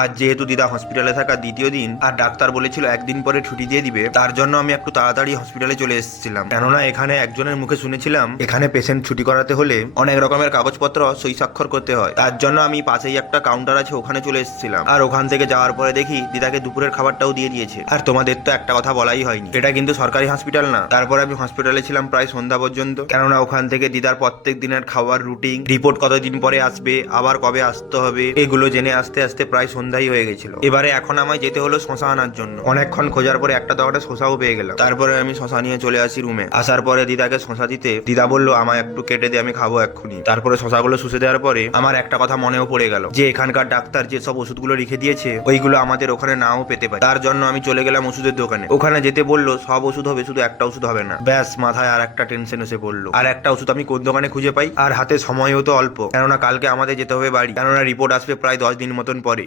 আর যেহেতু দিদা হসপিটালে থাকা দ্বিতীয় দিন আর ডাক্তার বলেছিল একদিন পরে ছুটি দিয়ে দিবে, তার জন্য আমি একটু তাড়াতাড়ি হসপিটালে চলে এসেছিলাম। কেননা এখানে একজনের মুখে শুনেছিলাম এখানে পেশেন্ট ছুটি করাতে হলে অনেক রকমের কাগজপত্র সই স্বাক্ষর করতে হয়। তার জন্য আমি পাশেই একটা কাউন্টার আছে ওখানে চলে এসেছিলাম। আর ওখান থেকে যাওয়ার পরে দেখি দিদাকে দুপুরের খাবারটাও দিয়ে দিয়েছে। আর তোমাদের তো একটা কথা বলাই হয়নি, এটা কিন্তু সরকারি হসপিটাল না। তারপরে আমি হসপিটালে ছিলাম প্রায় সন্ধ্যা পর্যন্ত, কেননা ওখান থেকে দিদার প্রত্যেক দিনের খাবার রুটিন, রিপোর্ট কতদিন পরে আসবে, আবার কবে আসতে হবে, এগুলো জেনে আস্তে আস্তে প্রায় সন্ধ্যাই হয়ে গেছিল। এবারে এখন আমায় যেতে হলো শশা আনার জন্য। অনেকক্ষণ খোঁজার পরে একটা দোকানে শশাও পেয়ে গেলাম। তারপরে আমি শশা নিয়ে চলে আসি রুমে। আসার পরে দিদাকে শশা দিতে দিদা বললো আমায় একটু কেটে দিয়ে আমি খাবো এক্ষুনি। তারপরে শশাগুলো শুষে দেওয়ার পরে আমার একটা কথা মনেও পড়ে গেল যে এখানকার ডাক্তার যে সব ওষুধগুলো লিখে দিয়েছে ওইগুলো আমাদের ওখানে নাও পেতে পারে। তার জন্য আমি চলে গেলাম ওষুধের দোকানে। ওখানে যেতে বললো সব ওষুধ হবে, শুধু একটা ওষুধ হবে না। ব্যাস মাথায় আর একটা টেনশন এসে পড়লো, আর একটা ওষুধ আমি কোন দোকানে খুঁজে পাই? আর হাতে সময়ও তো অল্প, কেননা কালকে আমাদের যেতে হবে বাড়ি, কেননা রিপোর্ট আসবে প্রায় 10 দিন মতন পরে।